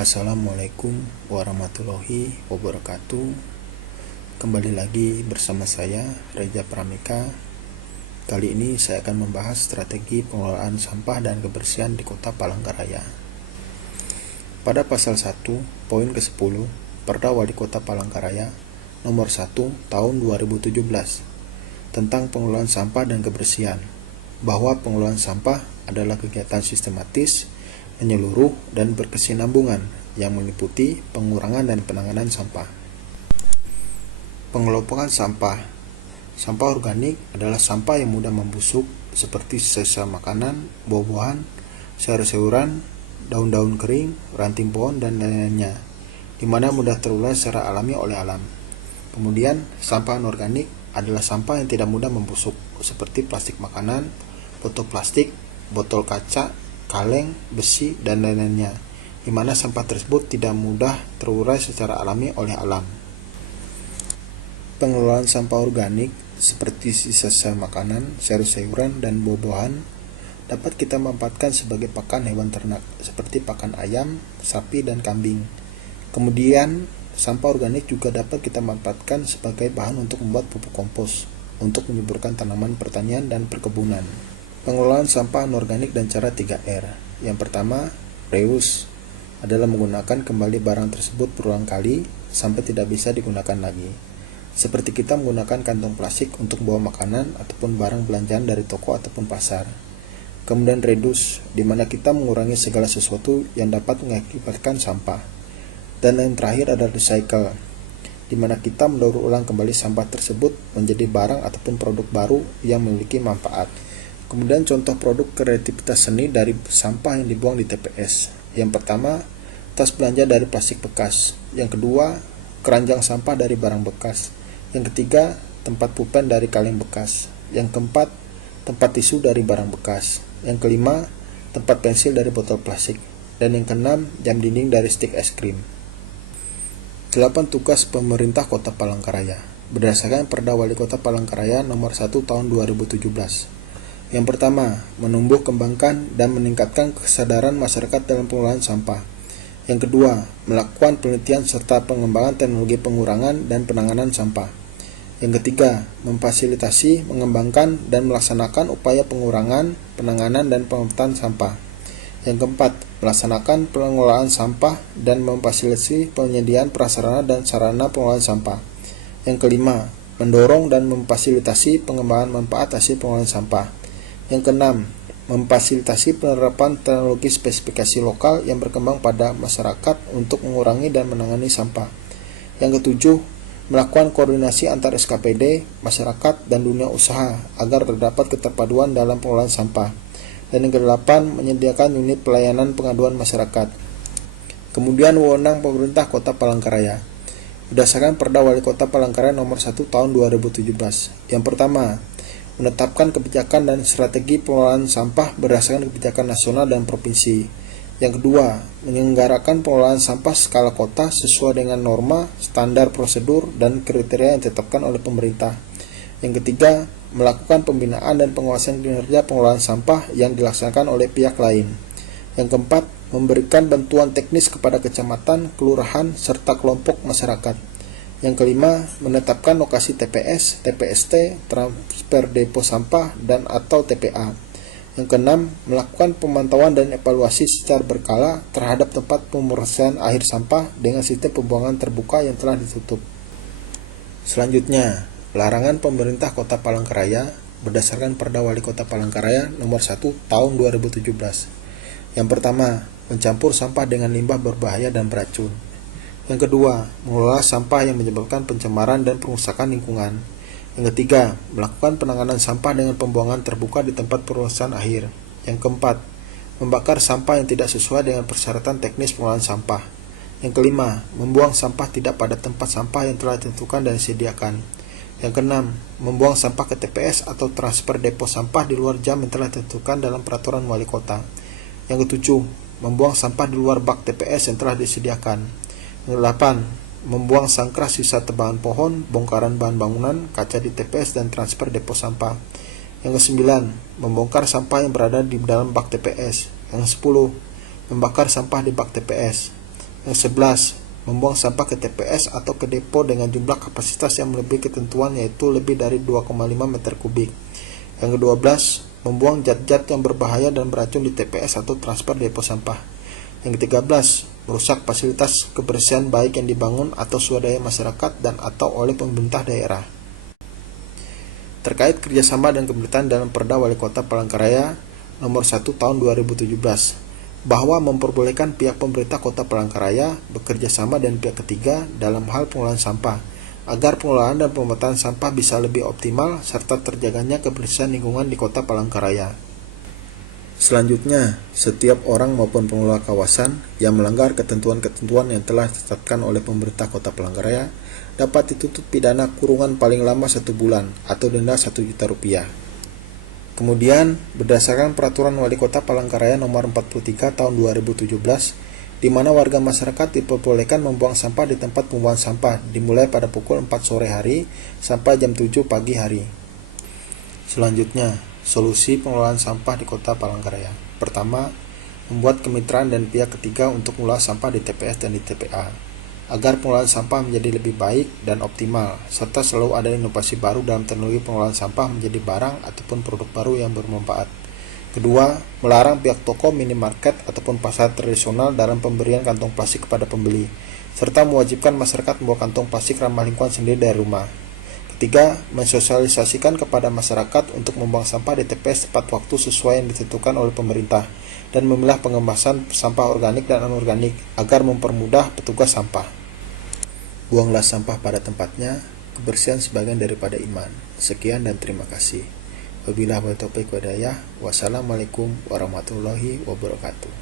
Assalamualaikum warahmatullahi wabarakatuh. Kembali lagi bersama saya, Reza Pramika. Kali ini saya akan membahas strategi pengelolaan sampah dan kebersihan di Kota Palangkaraya. Pada pasal 1, poin ke-10, Perda Wali Kota Palangkaraya nomor 1 tahun 2017 tentang pengelolaan sampah dan kebersihan, bahwa pengelolaan sampah adalah kegiatan sistematis, menyeluruh, dan berkesinambungan yang meliputi pengurangan dan penanganan sampah. Pengelompokan sampah. Sampah organik adalah sampah yang mudah membusuk seperti sisa makanan, buah-buahan, sayur-sayuran, daun-daun kering, ranting pohon, dan lain-lainnya, di mana mudah terurai secara alami oleh alam. Kemudian, sampah anorganik adalah sampah yang tidak mudah membusuk seperti plastik makanan, botol plastik, botol kaca, kaleng, besi, dan lain-lainnya, di mana sampah tersebut tidak mudah terurai secara alami oleh alam. Pengelolaan sampah organik seperti sisa-sisa makanan, sayur-sayuran, dan buah-buahan dapat kita manfaatkan sebagai pakan hewan ternak seperti pakan ayam, sapi, dan kambing. Kemudian, sampah organik juga dapat kita manfaatkan sebagai bahan untuk membuat pupuk kompos untuk menyuburkan tanaman pertanian dan perkebunan. Pengelolaan sampah anorganik dan cara 3R. Yang pertama, reuse adalah menggunakan kembali barang tersebut berulang kali sampai tidak bisa digunakan lagi. Seperti kita menggunakan kantong plastik untuk bawa makanan ataupun barang belanjaan dari toko ataupun pasar. Kemudian reduce, di mana kita mengurangi segala sesuatu yang dapat mengakibatkan sampah. Dan yang terakhir adalah recycle, di mana kita mendaur ulang kembali sampah tersebut menjadi barang ataupun produk baru yang memiliki manfaat. Kemudian contoh produk kreativitas seni dari sampah yang dibuang di TPS. Yang pertama, tas belanja dari plastik bekas. Yang kedua, keranjang sampah dari barang bekas. Yang ketiga, tempat pulpen dari kaleng bekas. Yang keempat, tempat tisu dari barang bekas. Yang kelima, tempat pensil dari botol plastik. Dan yang keenam, jam dinding dari stik es krim. 8 tugas pemerintah Kota Palangkaraya berdasarkan Perda Wali Kota Palangkaraya nomor 1 tahun 2017. Yang pertama, menumbuh kembangkan dan meningkatkan kesadaran masyarakat dalam pengelolaan sampah. Yang kedua, melakukan penelitian serta pengembangan teknologi pengurangan dan penanganan sampah. Yang ketiga, memfasilitasi, mengembangkan, dan melaksanakan upaya pengurangan, penanganan, dan pemetaan sampah. Yang keempat, melaksanakan pengelolaan sampah dan memfasilitasi penyediaan prasarana dan sarana pengelolaan sampah. Yang kelima, mendorong dan memfasilitasi pengembangan manfaat hasil pengelolaan sampah. Yang keenam, memfasilitasi penerapan teknologi spesifikasi lokal yang berkembang pada masyarakat untuk mengurangi dan menangani sampah. Yang ketujuh, melakukan koordinasi antar SKPD, masyarakat, dan dunia usaha agar terdapat keterpaduan dalam pengelolaan sampah. Dan yang kedelapan, menyediakan unit pelayanan pengaduan masyarakat. Kemudian wewenang pemerintah Kota Palangkaraya berdasarkan Perda Wali Kota Palangkaraya nomor 1 tahun 2017. Yang pertama, menetapkan kebijakan dan strategi pengelolaan sampah berdasarkan kebijakan nasional dan provinsi. Yang kedua, menyelenggarakan pengelolaan sampah skala kota sesuai dengan norma, standar prosedur, dan kriteria yang ditetapkan oleh pemerintah. Yang ketiga, melakukan pembinaan dan penguasaan kinerja pengelolaan sampah yang dilaksanakan oleh pihak lain. Yang keempat, memberikan bantuan teknis kepada kecamatan, kelurahan, serta kelompok masyarakat. Yang kelima, menetapkan lokasi TPS, TPST, transfer depo sampah, dan atau TPA. Yang keenam, melakukan pemantauan dan evaluasi secara berkala terhadap tempat pemrosesan akhir sampah dengan sistem pembuangan terbuka yang telah ditutup. Selanjutnya, larangan pemerintah Kota Palangkaraya berdasarkan Perda Wali Kota Palangkaraya nomor 1 tahun 2017. Yang pertama, mencampur sampah dengan limbah berbahaya dan beracun. Yang kedua, mengelola sampah yang menyebabkan pencemaran dan perusakan lingkungan. Yang ketiga, melakukan penanganan sampah dengan pembuangan terbuka di tempat pemrosesan akhir. Yang keempat, membakar sampah yang tidak sesuai dengan persyaratan teknis pengelolaan sampah. Yang kelima, membuang sampah tidak pada tempat sampah yang telah ditentukan dan disediakan. Yang keenam, membuang sampah ke TPS atau transfer depo sampah di luar jam yang telah ditentukan dalam peraturan wali kota. Yang ketujuh, membuang sampah di luar bak TPS yang telah disediakan. Yang kedelapan, membuang sangkrak sisa tebalan pohon, bongkaran bahan bangunan, kaca di TPS, dan transfer depo sampah. Yang kesembilan, membongkar sampah yang berada di dalam bak TPS. Yang 10, membakar sampah di bak TPS. Yang 11, membuang sampah ke TPS atau ke depo dengan jumlah kapasitas yang melebihi ketentuan, yaitu lebih dari 2,5 meter kubik. Yang ke-12, membuang zat-zat yang berbahaya dan beracun di TPS atau transfer depo sampah. Yang ke-13, merusak fasilitas kebersihan baik yang dibangun atau swadaya masyarakat dan atau oleh pemerintah daerah. Terkait kerjasama dan kemitraan dalam Perda Wali Kota Palangkaraya Nomor 1 Tahun 2017, bahwa memperbolehkan pihak pemerintah Kota Palangkaraya bekerja sama dengan pihak ketiga dalam hal pengelolaan sampah, agar pengelolaan dan pemetaan sampah bisa lebih optimal serta terjaganya kebersihan lingkungan di Kota Palangkaraya. Selanjutnya, setiap orang maupun pengelola kawasan yang melanggar ketentuan-ketentuan yang telah ditetapkan oleh pemerintah Kota Palangkaraya dapat dituntut pidana kurungan paling lama 1 bulan atau denda 1 juta rupiah. Kemudian, berdasarkan Peraturan Wali Kota Palangkaraya Nomor 43 Tahun 2017, di mana warga masyarakat diperbolehkan membuang sampah di tempat pembuangan sampah dimulai pada pukul 4 sore hari sampai jam 7 pagi hari. Selanjutnya, solusi pengelolaan sampah di Kota Palangkaraya. Pertama, membuat kemitraan dan pihak ketiga untuk mengelola sampah di TPS dan di TPA, agar pengelolaan sampah menjadi lebih baik dan optimal, serta selalu ada inovasi baru dalam teknologi pengelolaan sampah menjadi barang ataupun produk baru yang bermanfaat. Kedua, melarang pihak toko, minimarket, ataupun pasar tradisional dalam pemberian kantong plastik kepada pembeli, serta mewajibkan masyarakat membawa kantong plastik ramah lingkungan sendiri dari rumah. Ketiga, mensosialisasikan kepada masyarakat untuk membuang sampah di TPS tepat waktu sesuai yang ditentukan oleh pemerintah, dan memilah pengemasan sampah organik dan anorganik agar mempermudah petugas sampah. Buanglah sampah pada tempatnya, kebersihan sebagian daripada iman. Sekian dan terima kasih. Wabillahi taufiq wal hidayah. Wassalamualaikum warahmatullahi wabarakatuh.